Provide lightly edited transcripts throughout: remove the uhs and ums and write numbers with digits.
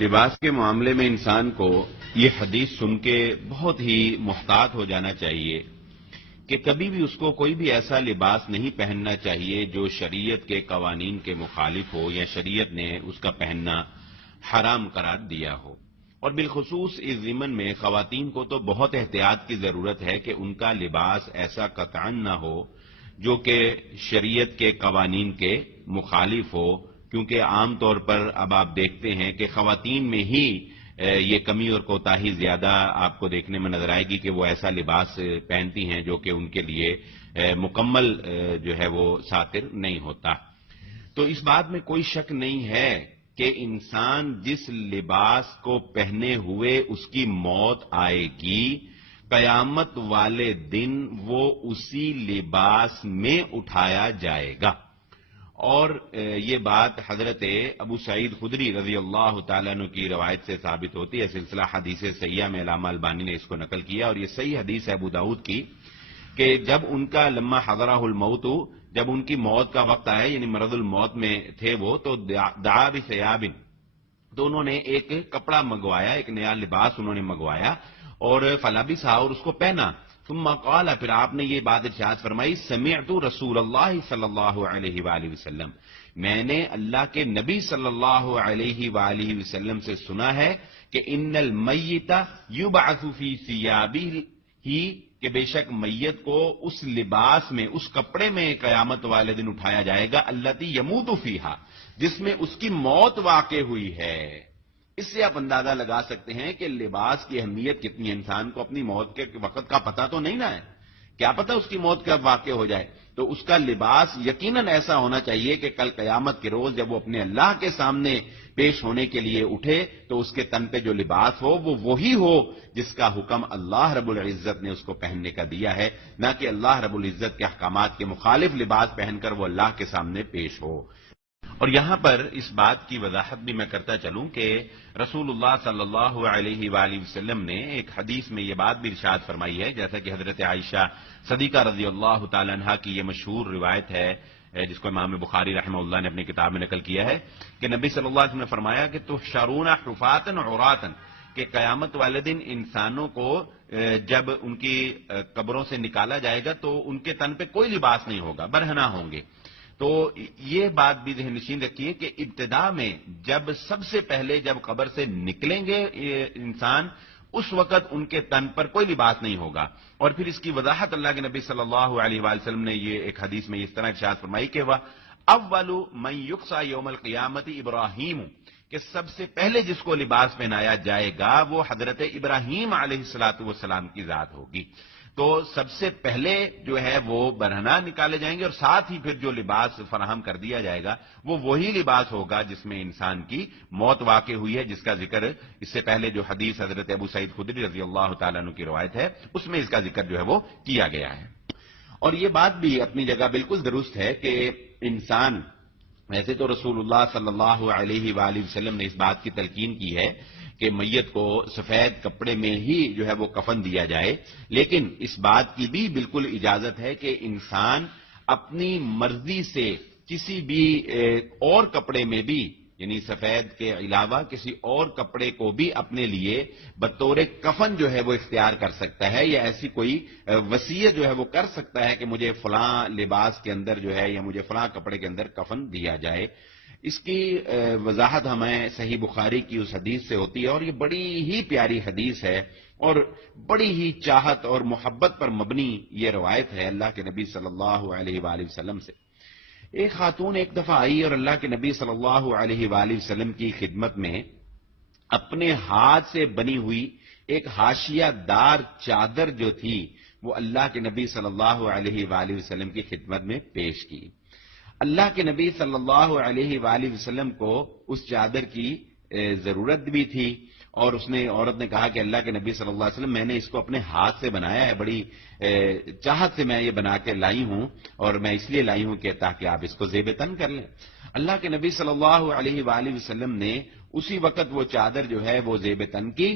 لباس کے معاملے میں انسان کو یہ حدیث سن کے بہت ہی محتاط ہو جانا چاہیے کہ کبھی بھی اس کو کوئی بھی ایسا لباس نہیں پہننا چاہیے جو شریعت کے قوانین کے مخالف ہو یا شریعت نے اس کا پہننا حرام قرار دیا ہو۔ اور بالخصوص اس ضمن میں خواتین کو تو بہت احتیاط کی ضرورت ہے کہ ان کا لباس ایسا قطعاً نہ ہو جو کہ شریعت کے قوانین کے مخالف ہو، کیونکہ عام طور پر اب آپ دیکھتے ہیں کہ خواتین میں ہی یہ کمی اور کوتاہی زیادہ آپ کو دیکھنے میں نظر آئے گی کہ وہ ایسا لباس پہنتی ہیں جو کہ ان کے لیے مکمل جو ہے وہ ساتر نہیں ہوتا۔ تو اس بات میں کوئی شک نہیں ہے کہ انسان جس لباس کو پہنے ہوئے اس کی موت آئے گی، قیامت والے دن وہ اسی لباس میں اٹھایا جائے گا۔ اور یہ بات حضرت ابو سعید خدری رضی اللہ تعالیٰ عنہ کی روایت سے ثابت ہوتی ہے۔ سلسلہ حدیث صحیحہ میں علامہ البانی نے اس کو نقل کیا، اور یہ صحیح حدیث ہے ابو داؤد کی کہ جب ان کا لما حضرہ الموت، جب ان کی موت کا وقت آیا، یعنی مرض الموت میں تھے وہ، تو دعا بثیاب، تو انہوں نے ایک کپڑا منگوایا، ایک نیا لباس انہوں نے منگوایا اور فلبسہ، اور اس کو پہنا۔ ثم قال، پھر آپ نے یہ بات ارشاد فرمائی، سمعت رسول اللہ صلی اللہ علیہ وآلہ وسلم، میں نے اللہ کے نبی صلی اللہ علیہ وآلہ وسلم سے سنا ہے کہ ان المیت یبعث فی ثیابہ، کہ بے شک میت کو اس لباس میں، اس کپڑے میں قیامت والے دن اٹھایا جائے گا، التی یموت فیہا، جس میں اس کی موت واقع ہوئی ہے۔ اس سے آپ اندازہ لگا سکتے ہیں کہ لباس کی اہمیت کتنی ہے۔ انسان کو اپنی موت کے وقت کا پتہ تو نہیں نہ ہے، کیا پتہ اس کی موت کب واقع ہو جائے، تو اس کا لباس یقیناً ایسا ہونا چاہیے کہ کل قیامت کے روز جب وہ اپنے اللہ کے سامنے پیش ہونے کے لیے اٹھے تو اس کے تن پہ جو لباس ہو وہ وہی ہو جس کا حکم اللہ رب العزت نے اس کو پہننے کا دیا ہے، نہ کہ اللہ رب العزت کے احکامات کے مخالف لباس پہن کر وہ اللہ کے سامنے پیش ہو۔ اور یہاں پر اس بات کی وضاحت بھی میں کرتا چلوں کہ رسول اللہ صلی اللہ علیہ وآلہ وسلم نے ایک حدیث میں یہ بات بھی ارشاد فرمائی ہے، جیسا کہ حضرت عائشہ صدیقہ رضی اللہ تعالی عنہا کی یہ مشہور روایت ہے جس کو امام بخاری رحمہ اللہ نے اپنی کتاب میں نقل کیا ہے کہ نبی صلی اللہ علیہ وسلم نے فرمایا کہ تحشرون حفاۃ عراۃ، کہ قیامت والے دن انسانوں کو جب ان کی قبروں سے نکالا جائے گا تو ان کے تن پہ کوئی لباس نہیں ہوگا، برہنہ ہوں گے۔ تو یہ بات بھی ذہن نشین رکھیے کہ ابتدا میں جب سب سے پہلے جب قبر سے نکلیں گے انسان، اس وقت ان کے تن پر کوئی لباس نہیں ہوگا۔ اور پھر اس کی وضاحت اللہ کے نبی صلی اللہ علیہ وآلہ وسلم نے یہ ایک حدیث میں اس طرح ارشاد فرمائی کہ وہ اول من یکسا یوم القیامت ابراہیم، کہ سب سے پہلے جس کو لباس پہنایا جائے گا وہ حضرت ابراہیم علیہ الصلوۃ والسلام کی ذات ہوگی۔ تو سب سے پہلے جو ہے وہ برہنہ نکالے جائیں گے، اور ساتھ ہی پھر جو لباس فراہم کر دیا جائے گا وہ وہی لباس ہوگا جس میں انسان کی موت واقع ہوئی ہے، جس کا ذکر اس سے پہلے جو حدیث حضرت ابو سعید خدری رضی اللہ تعالیٰ عنہ کی روایت ہے اس میں اس کا ذکر جو ہے وہ کیا گیا ہے۔ اور یہ بات بھی اپنی جگہ بالکل درست ہے کہ انسان، ویسے تو رسول اللہ صلی اللہ علیہ وآلہ وسلم نے اس بات کی تلقین کی ہے کہ میت کو سفید کپڑے میں ہی جو ہے وہ کفن دیا جائے، لیکن اس بات کی بھی بالکل اجازت ہے کہ انسان اپنی مرضی سے کسی بھی اور کپڑے میں بھی، یعنی سفید کے علاوہ کسی اور کپڑے کو بھی اپنے لیے بطور کفن جو ہے وہ اختیار کر سکتا ہے، یا ایسی کوئی وصیت جو ہے وہ کر سکتا ہے کہ مجھے فلاں لباس کے اندر جو ہے یا مجھے فلاں کپڑے کے اندر کفن دیا جائے۔ اس کی وضاحت ہمیں صحیح بخاری کی اس حدیث سے ہوتی ہے، اور یہ بڑی ہی پیاری حدیث ہے اور بڑی ہی چاہت اور محبت پر مبنی یہ روایت ہے اللہ کے نبی صلی اللہ علیہ وآلہ وسلم سے۔ ایک خاتون ایک دفعہ آئی اور اللہ کے نبی صلی اللہ علیہ وآلہ وسلم کی خدمت میں اپنے ہاتھ سے بنی ہوئی ایک حاشیہ دار چادر جو تھی وہ اللہ کے نبی صلی اللہ علیہ وآلہ وسلم کی خدمت میں پیش کی۔ اللہ کے نبی صلی اللہ علیہ وآلہ وسلم کو اس چادر کی ضرورت بھی تھی، اور عورت نے کہا کہ اللہ کے نبی صلی اللہ علیہ وسلم میں نے اس کو اپنے ہاتھ سے بنایا ہے، بڑی چاہت سے میں یہ بنا کے لائی ہوں، اور میں اس لیے لائی ہوں کہ تاکہ آپ اس کو زیب تن کر لیں۔ اللہ کے نبی صلی اللہ علیہ وآلہ وسلم نے اسی وقت وہ چادر جو ہے وہ زیب تن کی،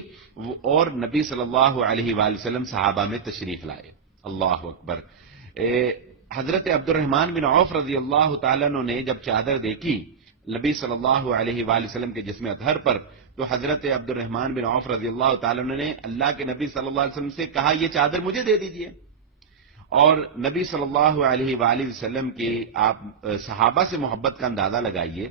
اور نبی صلی اللہ علیہ وآلہ وسلم صحابہ میں تشریف لائے۔ اللہ اکبر۔ حضرت عبد الرحمن بن عوف رضی اللہ تعالیٰ عنہ نے جب چادر دیکھی نبی صلی اللہ علیہ وآلہ وسلم کے جسم اطہر پر، تو حضرت عبد الرحمن بن عوف رضی اللہ تعالیٰ عنہ نے اللہ کے نبی صلی اللہ علیہ وسلم سے کہا یہ چادر مجھے دے دیجئے. اور نبی صلی اللہ علیہ وآلہ وسلم کی آپ صحابہ سے محبت کا اندازہ لگائیے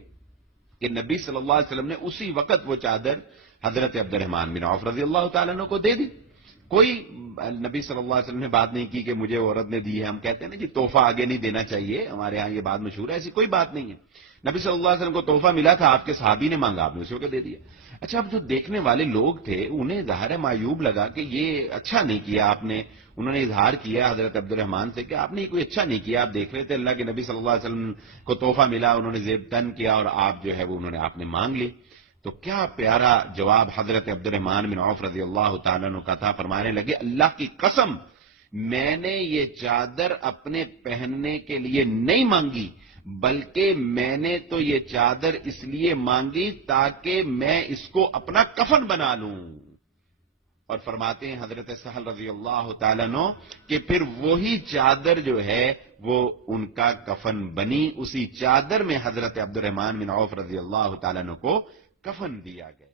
کہ نبی صلی اللہ علیہ وسلم نے اسی وقت وہ چادر حضرت عبد الرحمن بن عوف رضی اللہ تعالیٰ عنہ کو دے دی. کوئی نبی صلی اللہ علیہ وسلم نے بات نہیں کی کہ مجھے عورت نے دی ہے. ہم کہتے ہیں نا جی تحفہ آگے نہیں دینا چاہیے، ہمارے ہاں یہ بات مشہور ہے، ایسی کوئی بات نہیں ہے. نبی صلی اللہ علیہ وسلم کو تحفہ ملا تھا، آپ کے صحابی نے مانگا، آپ نے اسی کو دے دیا. اچھا، اب جو دیکھنے والے لوگ تھے انہیں ظاہر معیوب لگا کہ یہ اچھا نہیں کیا آپ نے. انہوں نے اظہار کیا حضرت عبد الرحمن سے کہ آپ نے کوئی اچھا نہیں کیا، آپ دیکھ رہے تھے اللہ کے نبی صلی اللہ علیہ وسلم کو تحفہ ملا، انہوں نے زیب تن کیا اور آپ جو ہے وہ انہوں نے آپ نے مانگ لی. تو کیا پیارا جواب حضرت عبد الرحمن بن عوف رضی اللہ تعالیٰ عنہ کا تھا. فرمانے لگے اللہ کی قسم میں نے یہ چادر اپنے پہننے کے لیے نہیں مانگی، بلکہ میں نے تو یہ چادر اس لیے مانگی تاکہ میں اس کو اپنا کفن بنا لوں. اور فرماتے ہیں حضرت سہل رضی اللہ تعالیٰ عنہ کہ پھر وہی چادر جو ہے وہ ان کا کفن بنی. اسی چادر میں حضرت عبد الرحمن بن عوف رضی اللہ تعالیٰ عنہ کو کفن دیا گیا.